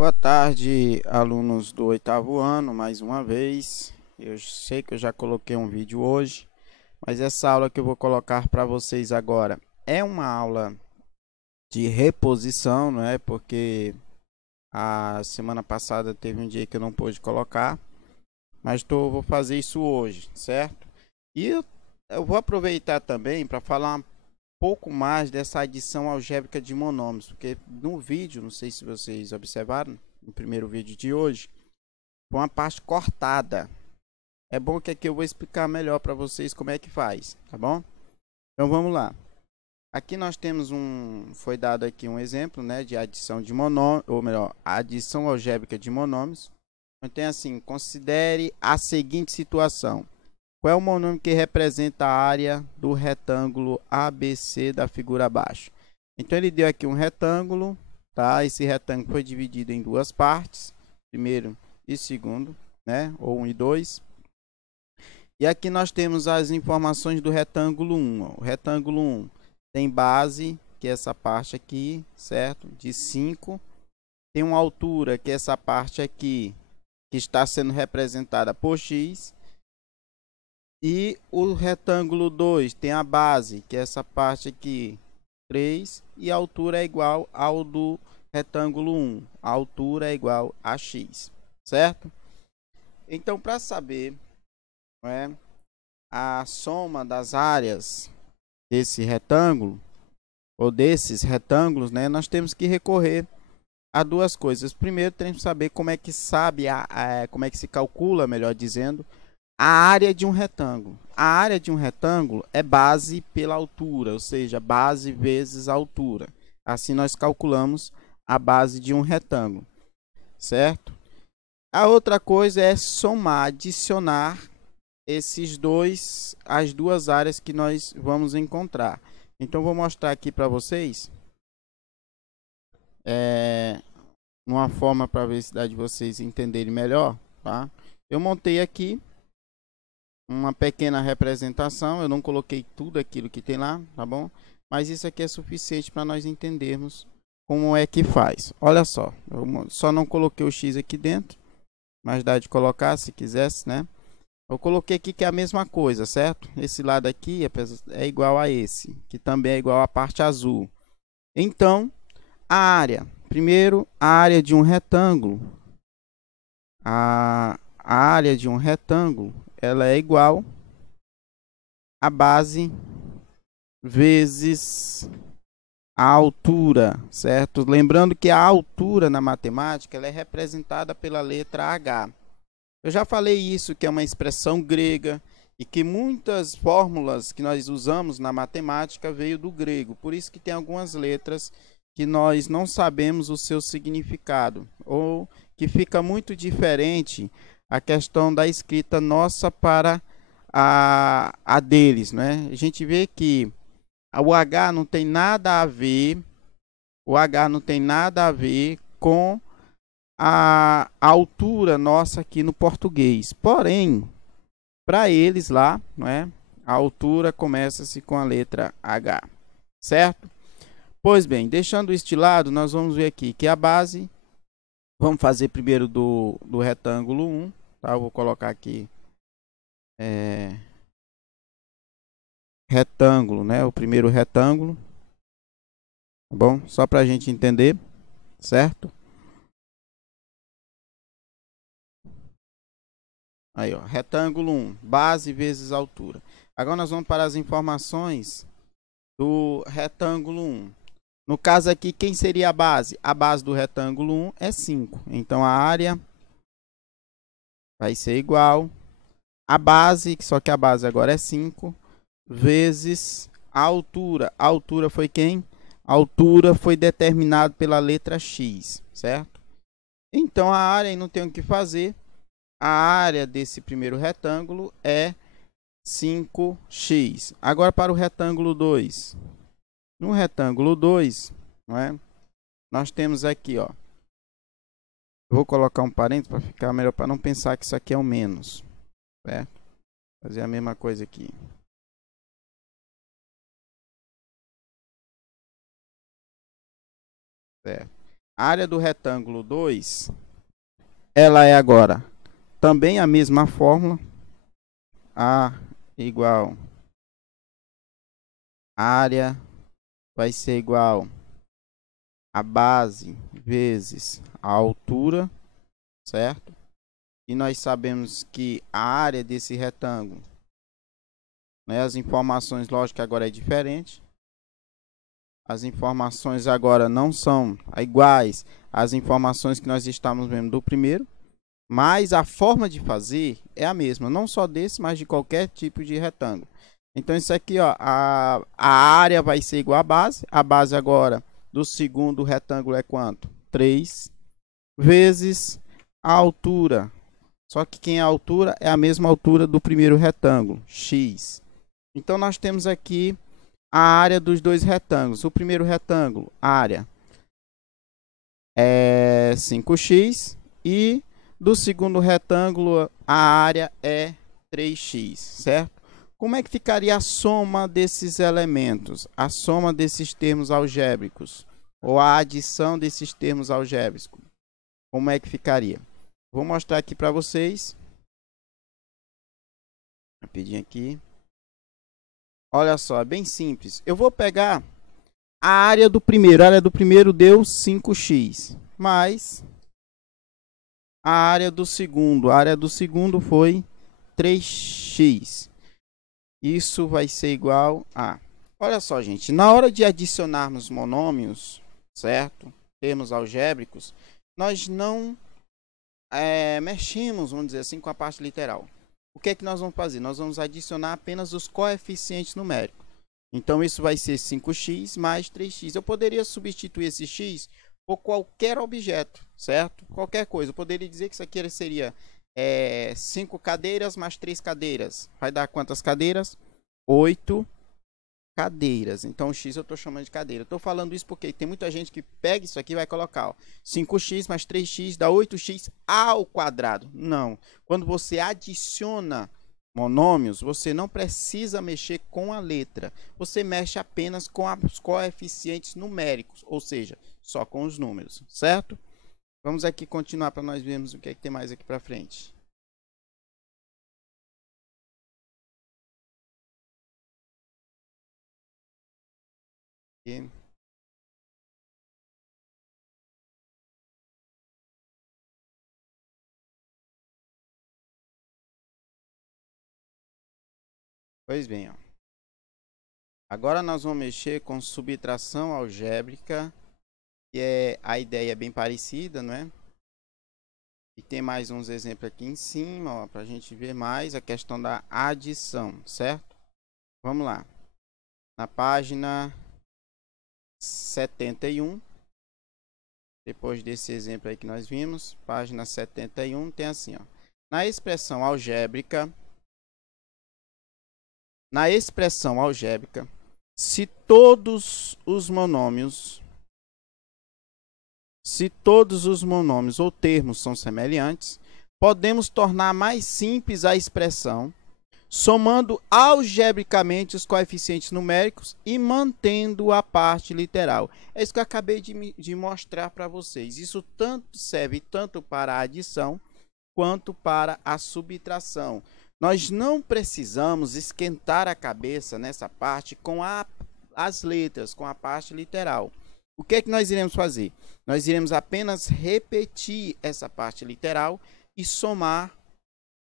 Boa tarde, alunos do oitavo ano, mais uma vez. Eu sei que eu já coloquei um vídeo hoje, mas essa aula que eu vou colocar para vocês agora é uma aula de reposição, não é? Porque a semana passada teve um dia que eu não pude colocar, mas vou fazer isso hoje, certo? E eu vou aproveitar também para falar um pouco mais dessa adição algébrica de monômios, porque no vídeo, não sei se vocês observaram, no primeiro vídeo de hoje, foi uma parte cortada. É bom que aqui eu vou explicar melhor para vocês como é que faz, tá bom? Então vamos lá. Aqui nós temos foi dado aqui um exemplo, né, de adição de monômios, ou melhor, adição algébrica de monômios. Então tem assim, considere a seguinte situação. Qual é o monômio que representa a área do retângulo ABC da figura abaixo? Então ele deu aqui um retângulo, tá? Esse retângulo foi dividido em duas partes, primeiro e segundo, né? Ou 1 e 2. E aqui nós temos as informações do retângulo 1. O retângulo 1 tem base, que é essa parte aqui, certo? De 5. Tem uma altura, que é essa parte aqui, que está sendo representada por x. E o retângulo 2 tem a base, que é essa parte aqui, 3. E a altura é igual ao do retângulo 1. A altura é igual a x, certo? Então, para saber, não é, a soma das áreas desse retângulo, ou desses retângulos, né, nós temos que recorrer a duas coisas. Primeiro, temos que saber como é que como é que se calcula, melhor dizendo, a área de um retângulo. A área de um retângulo é base pela altura, ou seja, base vezes a altura. Assim nós calculamos a base de um retângulo, certo? A outra coisa é somar, adicionar as duas áreas que nós vamos encontrar. Então, vou mostrar aqui para vocês uma forma para ver se dá de vocês entenderem melhor, tá? Eu montei aqui uma pequena representação, eu não coloquei tudo aquilo que tem lá, tá bom? Mas isso aqui é suficiente para nós entendermos como é que faz. Olha só, eu só não coloquei o x aqui dentro, mas dá de colocar se quisesse, né? Eu coloquei aqui que é a mesma coisa, certo? Esse lado aqui é igual a esse, que também é igual à parte azul. Então, a área. Primeiro, a área de um retângulo. A área de um retângulo, ela é igual a base vezes a altura, certo? Lembrando que a altura na matemática ela é representada pela letra H. Eu já falei isso, que é uma expressão grega e que muitas fórmulas que nós usamos na matemática veio do grego. Por isso que tem algumas letras que nós não sabemos o seu significado, ou que fica muito diferente a questão da escrita nossa para a deles, né? A gente vê que o H não tem nada a ver, o H não tem nada a ver com a altura nossa aqui no português. Porém, para eles lá, não é? A altura começa-se com a letra H, certo? Pois bem, deixando isso de lado, nós vamos ver aqui que a base, vamos fazer primeiro do retângulo 1, tá? Eu vou colocar aqui retângulo, né? O primeiro retângulo, tá bom? Só para a gente entender, certo? Aí, ó, retângulo 1, base vezes altura. Agora nós vamos para as informações do retângulo 1. No caso aqui, quem seria a base? A base do retângulo 1 é 5. Então, a área vai ser igual a base, só que a base agora é 5, vezes a altura. A altura foi quem? A altura foi determinada pela letra x, certo? Então, a área, não tem o que fazer. A área desse primeiro retângulo é 5x. Agora para o retângulo 2. No retângulo 2, não é? Nós temos aqui, ó. Eu vou colocar um parênteses para ficar melhor, para não pensar que isso aqui é o menos, certo? Fazer a mesma coisa aqui. Certo. A área do retângulo 2, ela é agora também a mesma fórmula. A igual área vai ser igual a base vezes a altura, certo? E nós sabemos que a área desse retângulo, né, as informações, lógico que agora é diferente. As informações agora não são iguais às informações que nós estamos vendo do primeiro, mas a forma de fazer é a mesma, não só desse, mas de qualquer tipo de retângulo. Então isso aqui, ó, a área vai ser igual à base. A base agora do segundo retângulo é quanto? 3 vezes a altura. Só que quem é a altura é a mesma altura do primeiro retângulo, x. Então nós temos aqui a área dos dois retângulos. O primeiro retângulo, a área é 5x e do segundo retângulo a área é 3x, certo? Como é que ficaria a soma desses elementos? A soma desses termos algébricos ou a adição desses termos algébricos? Como é que ficaria? Vou mostrar aqui para vocês. Rapidinho aqui. Olha só, é bem simples. Eu vou pegar a área do primeiro. A área do primeiro deu 5x, mais a área do segundo. A área do segundo foi 3x. Isso vai ser igual a... Olha só, gente. Na hora de adicionarmos monômios, certo? Termos algébricos, nós não mexemos, vamos dizer assim, com a parte literal. O que é que nós vamos fazer? Nós vamos adicionar apenas os coeficientes numéricos. Então, isso vai ser 5x mais 3x. Eu poderia substituir esse x por qualquer objeto, certo? Qualquer coisa. Eu poderia dizer que isso aqui seria 5 cadeiras mais 3 cadeiras. Vai dar quantas cadeiras? 8 cadeiras. Então, o x eu estou chamando de cadeira. Estou falando isso porque tem muita gente que pega isso aqui e vai colocar, ó, 5x mais 3x dá 8x ao quadrado. Não. Quando você adiciona monômios, você não precisa mexer com a letra. Você mexe apenas com os coeficientes numéricos, ou seja, só com os números, certo? Vamos aqui continuar para nós vermos o que é que tem mais aqui para frente. Aqui. Pois bem, ó. Agora nós vamos mexer com subtração algébrica, que a ideia é bem parecida, não é? E tem mais uns exemplos aqui em cima, para a gente ver mais a questão da adição, certo? Vamos lá. Na página 71, depois desse exemplo aí que nós vimos, página 71, tem assim, ó. Na expressão algébrica, se todos os monômios ou termos são semelhantes, podemos tornar mais simples a expressão, somando algebricamente os coeficientes numéricos e mantendo a parte literal. É isso que eu acabei de mostrar para vocês. Isso serve tanto para a adição quanto para a subtração. Nós não precisamos esquentar a cabeça nessa parte com as letras, com a parte literal. O que é que nós iremos fazer? Nós iremos apenas repetir essa parte literal e somar,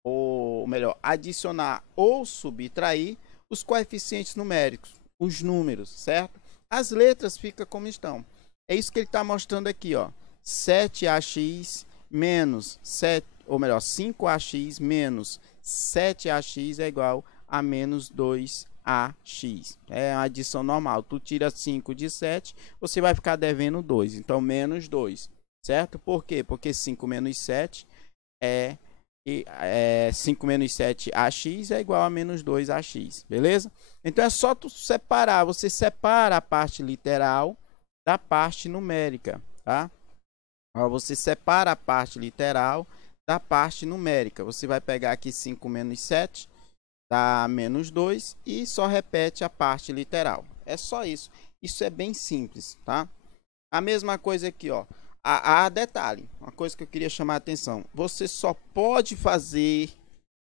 ou melhor, adicionar ou subtrair os coeficientes numéricos, os números, certo? As letras ficam como estão. É isso que ele está mostrando aqui, ó. 7ax menos 7, ou melhor, 5ax menos 7ax é igual a menos 2ax. É a adição normal. Tu tira 5 de 7, você vai ficar devendo 2. Então, menos 2, certo? Por quê? Porque 5 menos 7 5 menos 7ax é igual a menos 2ax, beleza? Então, é só tu separar. Você separa a parte literal da parte numérica, tá? Você separa a parte literal da parte numérica. Você vai pegar aqui 5 menos 7, dá menos 2 e só repete a parte literal. É só isso. Isso é bem simples, tá? A mesma coisa aqui, ó. Detalhe, uma coisa que eu queria chamar a atenção. Você só pode fazer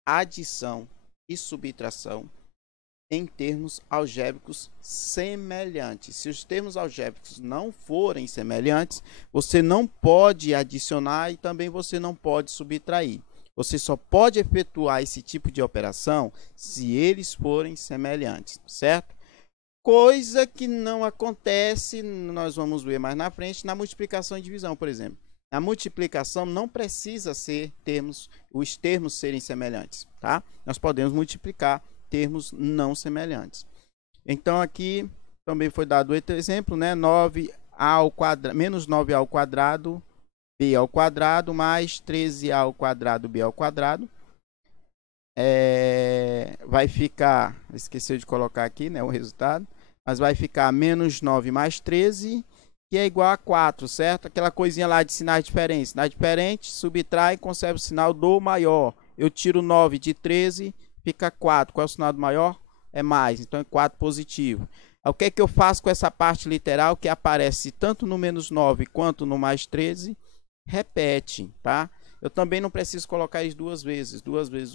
adição e subtração em termos algébricos semelhantes. Se os termos algébricos não forem semelhantes, você não pode adicionar e também você não pode subtrair. Você só pode efetuar esse tipo de operação se eles forem semelhantes, certo? Coisa que não acontece, nós vamos ver mais na frente, na multiplicação e divisão, por exemplo. Na multiplicação não precisa ser os termos serem semelhantes, tá? Nós podemos multiplicar termos não semelhantes. Então aqui também foi dado outro exemplo, né? 9 ao quadrado, menos 9 ao quadrado, b ao quadrado, mais 13a ao quadrado, b ao quadrado. Vai ficar, esqueceu de colocar aqui, né, o resultado, mas vai ficar menos 9 mais 13, que é igual a 4, certo? Aquela coisinha lá de sinais diferentes. Sinais diferentes, subtrai e conserva o sinal do maior. Eu tiro 9 de 13, fica 4. Qual é o sinal do maior? É mais, então é 4 positivo. O que é que eu faço com essa parte literal que aparece tanto no menos 9 quanto no mais 13? Repete, tá? Eu também não preciso colocar isso duas vezes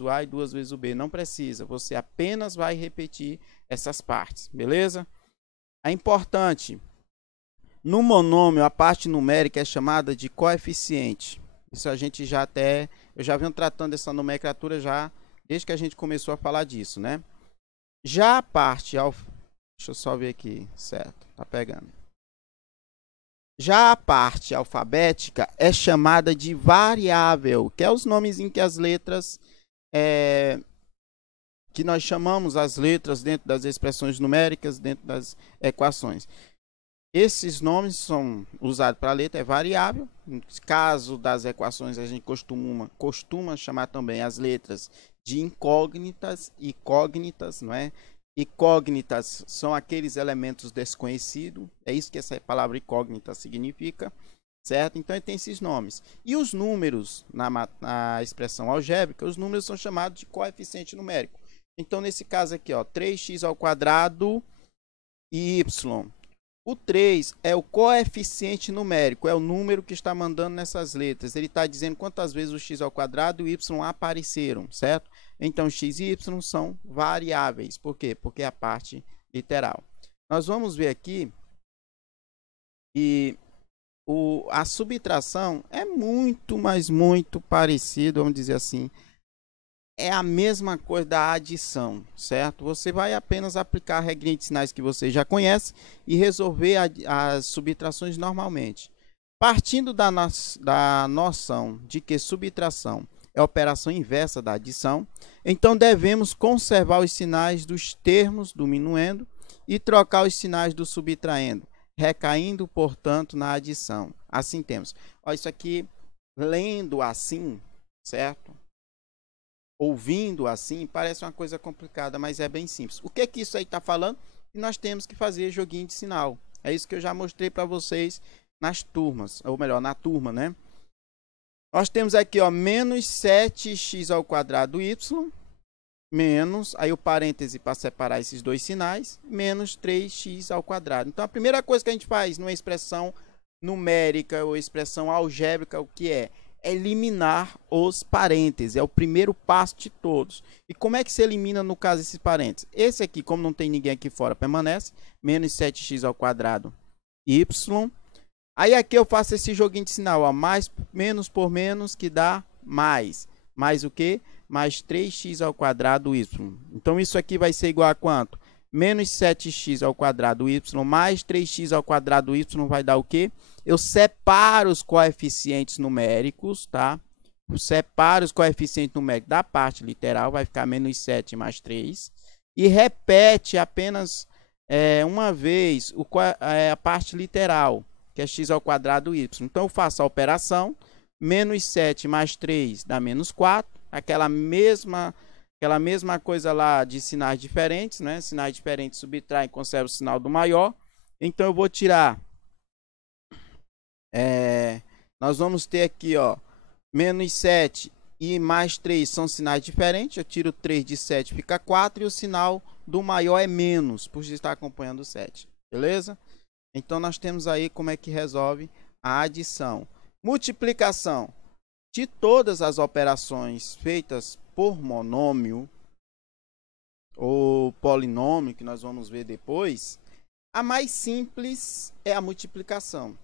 o A e duas vezes o B. Não precisa, você apenas vai repetir essas partes, beleza? É importante, no monômio, a parte numérica é chamada de coeficiente. Isso a gente já eu já venho tratando dessa nomenclatura já desde que a gente começou a falar disso, né? Já a parte, deixa eu só ver aqui, certo, tá pegando. Já a parte alfabética é chamada de variável, que é os nomes em que as letras, que nós chamamos as letras dentro das expressões numéricas, dentro das equações. Esses nomes são usados para a letra, é variável. No caso das equações, a gente costuma chamar também as letras de incógnitas e cognitas, não é? Incógnitas são aqueles elementos desconhecidos, é isso que essa palavra incógnita significa, certo? Então, tem esses nomes. E os números, na expressão algébrica, os números são chamados de coeficiente numérico. Então, nesse caso aqui, ó, 3x ao quadrado e y. O 3 é o coeficiente numérico, é o número que está mandando nessas letras. Ele está dizendo quantas vezes o x ao quadrado e o y apareceram, certo? Então, x e y são variáveis. Por quê? Porque é a parte literal. Nós vamos ver aqui que a subtração é muito, mas muito parecido, vamos dizer assim. É a mesma coisa da adição, certo? Você vai apenas aplicar a regrinha de sinais que você já conhece e resolver as subtrações normalmente. Partindo da noção de que subtração é a operação inversa da adição, então devemos conservar os sinais dos termos do minuendo e trocar os sinais do subtraindo, recaindo, portanto, na adição. Assim temos. Ó, isso aqui, lendo assim, certo? Ouvindo assim, parece uma coisa complicada, mas é bem simples. O que é que isso aí está falando? E nós temos que fazer joguinho de sinal. É isso que eu já mostrei para vocês nas turmas, ou melhor, na turma, né? Nós temos aqui, ó, menos 7x ao quadrado y, menos, aí o parêntese para separar esses dois sinais, menos 3x ao quadrado. Então, a primeira coisa que a gente faz numa expressão numérica ou expressão algébrica, o que é? Eliminar os parênteses, é o primeiro passo de todos. E como é que se elimina, no caso, esses parênteses? Esse aqui, como não tem ninguém aqui fora, permanece, menos 7x ao quadrado y. Aí aqui eu faço esse joguinho de sinal, ó, menos por menos, que dá mais. Mais o quê? Mais 3x ao quadrado y. Então, isso aqui vai ser igual a quanto? Menos 7x ao quadrado y mais 3x ao quadrado y vai dar o quê? Eu separo os coeficientes numéricos, tá? Eu separo os coeficientes numéricos da parte literal, vai ficar menos 7 mais 3. E repete apenas uma vez a parte literal, que é x ao quadrado y. Então, eu faço a operação, menos 7 mais 3 dá menos 4. Aquela mesma coisa lá de sinais diferentes, né? Sinais diferentes subtraem e conserva o sinal do maior. Então, eu vou tirar... nós vamos ter aqui, ó, menos 7 e mais 3 são sinais diferentes. Eu tiro 3 de 7, fica 4. E o sinal do maior é menos, por estar acompanhando o 7. Beleza? Então, nós temos aí como é que resolve a adição. Multiplicação de todas as operações feitas por monômio ou polinômio, que nós vamos ver depois, a mais simples é a multiplicação.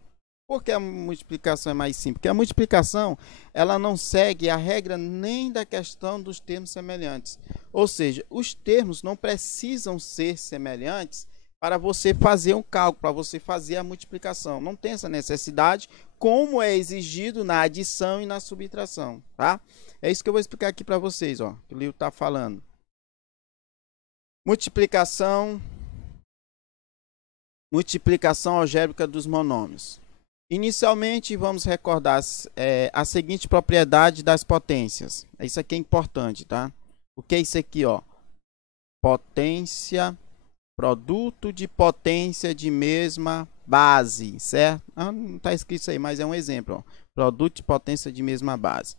Por que a multiplicação é mais simples? Porque a multiplicação ela não segue a regra nem da questão dos termos semelhantes. Ou seja, os termos não precisam ser semelhantes para você fazer um cálculo, para você fazer a multiplicação. Não tem essa necessidade, como é exigido na adição e na subtração, tá? É isso que eu vou explicar aqui para vocês, ó, que o livro está falando. Multiplicação algébrica dos monômios. Inicialmente, vamos recordar a seguinte propriedade das potências. Isso aqui é importante, tá? O que é isso aqui, ó? Potência, produto de potência de mesma base, certo? Não está escrito isso aí, mas é um exemplo, ó. Produto de potência de mesma base.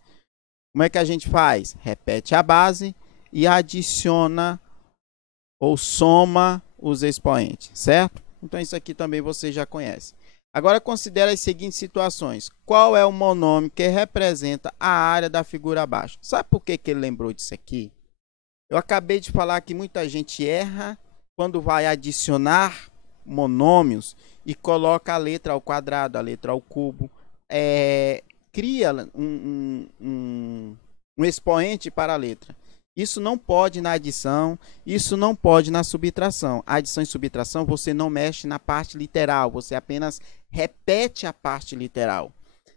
Como é que a gente faz? Repete a base e adiciona ou soma os expoentes, certo? Então, isso aqui também você já conhece. Agora, considere as seguintes situações. Qual é o monômio que representa a área da figura abaixo? Sabe por que ele lembrou disso aqui? Eu acabei de falar que muita gente erra quando vai adicionar monômios e coloca a letra ao quadrado, a letra ao cubo. Cria um expoente para a letra. Isso não pode na adição, isso não pode na subtração. Adição e subtração você não mexe na parte literal, você apenas repete a parte literal.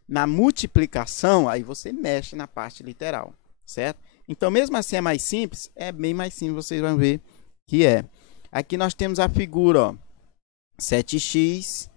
Na multiplicação, aí você mexe na parte literal, certo? Então, mesmo assim é mais simples, é bem mais simples, vocês vão ver que é. Aqui nós temos a figura, ó, 7x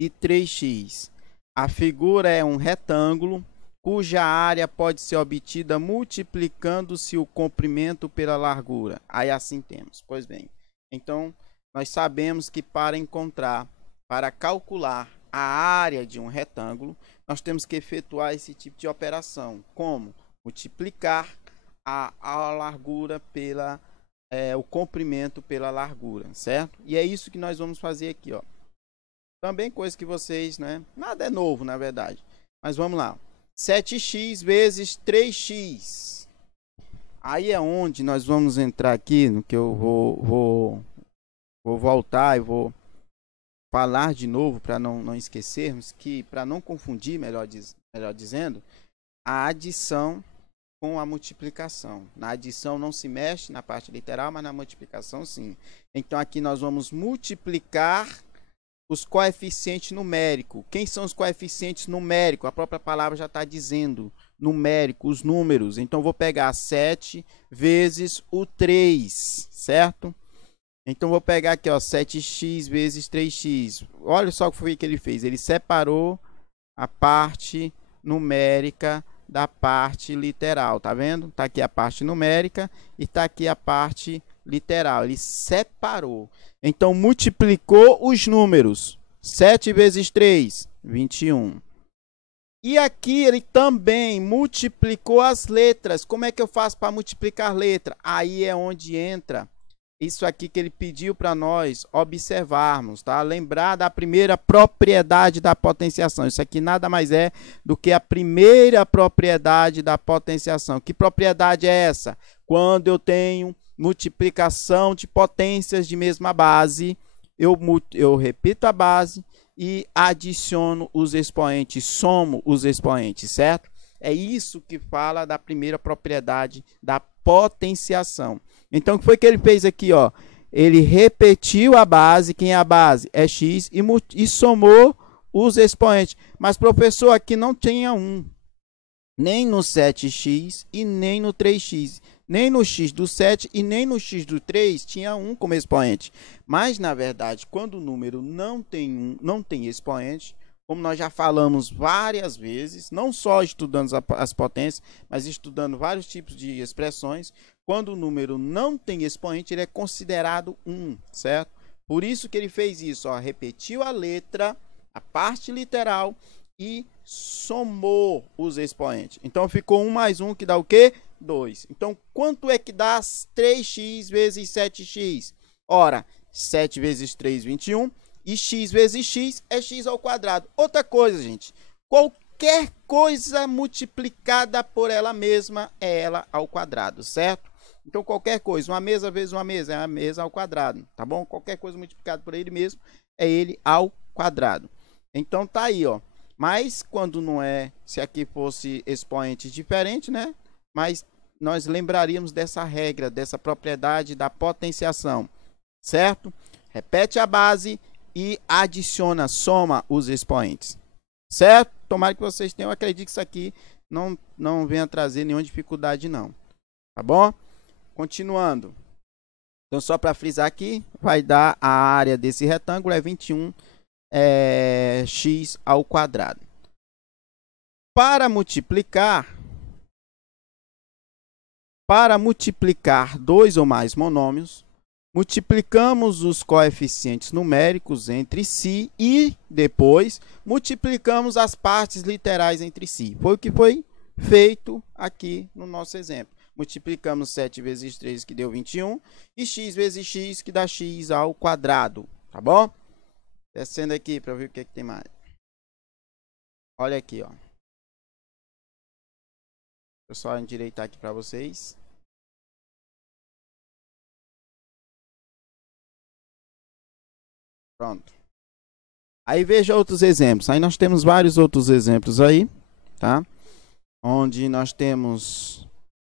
e 3x. A figura é um retângulo, cuja área pode ser obtida multiplicando-se o comprimento pela largura. Aí assim temos. Pois bem, então nós sabemos que para calcular a área de um retângulo, nós temos que efetuar esse tipo de operação. Como? Multiplicar a largura pela o comprimento pela largura, certo? E é isso que nós vamos fazer aqui, ó. Também coisa que vocês, né? Nada é novo, na verdade. Mas vamos lá. 7x vezes 3x. Aí é onde nós vamos entrar aqui, no que eu vou voltar e vou falar de novo para não esquecermos, que para não confundir, melhor dizendo, a adição com a multiplicação. Na adição não se mexe na parte literal, mas na multiplicação sim. Então aqui nós vamos multiplicar os coeficientes numéricos. Quem são os coeficientes numéricos? A própria palavra já está dizendo. Numérico, os números. Então, vou pegar 7 vezes o 3, certo? Então, vou pegar aqui, ó, 7x vezes 3x. Olha só o que foi que ele fez. Ele separou a parte numérica da parte literal, tá vendo? Tá aqui a parte numérica e tá aqui a parte literal. Ele separou. Então, multiplicou os números. 7 vezes 3, 21. E aqui ele também multiplicou as letras. Como é que eu faço para multiplicar letra? Aí é onde entra isso aqui que ele pediu para nós observarmos, tá? Lembrar da primeira propriedade da potenciação. Isso aqui nada mais é do que a primeira propriedade da potenciação. Que propriedade é essa? Quando eu tenho multiplicação de potências de mesma base, eu repito a base e adiciono os expoentes, somo os expoentes, certo? É isso que fala da primeira propriedade da potenciação. Então, o que foi que ele fez aqui, ó? Ele repetiu a base, quem é a base? É x, e somou os expoentes. Mas, professor, aqui não tinha 1. Nem no 7x e nem no 3x. Nem no x do 7 e nem no x do 3 tinha 1 como expoente. Mas, na verdade, quando o número não tem expoente, como nós já falamos várias vezes, não só estudando as potências, mas estudando vários tipos de expressões, quando o número não tem expoente, ele é considerado 1, certo? Por isso que ele fez isso, ó, repetiu a letra, a parte literal e somou os expoentes. Então, ficou 1 mais 1, que dá o quê? 2. Então, quanto é que dá 3x vezes 7x? Ora, 7 vezes 3, 21. E x vezes x é x ao quadrado. Outra coisa, gente. qualquer coisa multiplicada por ela mesma é ela ao quadrado, certo? Então, qualquer coisa, uma mesa vezes uma mesa, é a mesa ao quadrado, tá bom? Qualquer coisa multiplicada por ele mesmo é ele ao quadrado. Então, tá aí, ó. Mas, quando não é, se aqui fosse expoentes diferentes, né? Mas nós lembraríamos dessa regra, dessa propriedade da potenciação, certo? Repete a base e adiciona, soma os expoentes, certo? Tomara que vocês tenham, acredito que isso aqui não venha trazer nenhuma dificuldade não, tá bom? Continuando. Então, só para frisar aqui, vai dar a área desse retângulo é 21 x ao quadrado. Para multiplicar dois ou mais monômios, multiplicamos os coeficientes numéricos entre si e depois multiplicamos as partes literais entre si. Foi o que foi feito aqui no nosso exemplo. Multiplicamos 7 vezes 3, que deu 21, e x vezes x, que dá x ao quadrado, tá bom? Descendo aqui para ver o que, é que tem mais. Olha aqui, ó. Deixa eu só endireitar aqui para vocês. Pronto. Aí veja outros exemplos. Aí nós temos vários outros exemplos aí, tá? Onde nós temos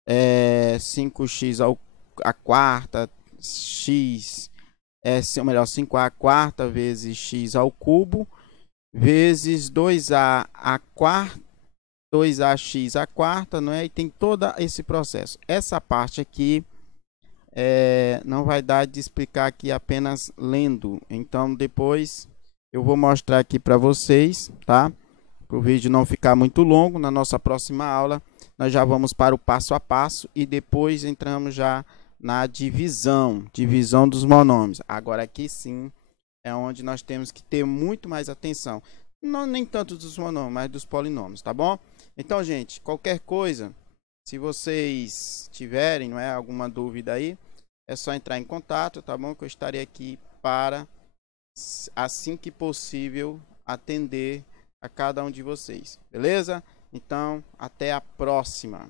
5x à quarta, x, ou melhor, 5a à quarta vezes x ao cubo, vezes 2a à quarta, 2ax à quarta, não é? E tem todo esse processo. Essa parte aqui não vai dar de explicar aqui apenas lendo. Então, depois eu vou mostrar aqui para vocês, tá? Para o vídeo não ficar muito longo, na nossa próxima aula nós já vamos para o passo a passo e depois entramos já na divisão dos monômios. Agora aqui sim é onde nós temos que ter muito mais atenção. Não nem tanto dos monômios, mas dos polinômios, tá bom? Então, gente, qualquer coisa, se vocês tiverem, não é, alguma dúvida aí, é só entrar em contato, tá bom? Que eu estarei aqui para, assim que possível, atender a cada um de vocês, beleza? Então, até a próxima.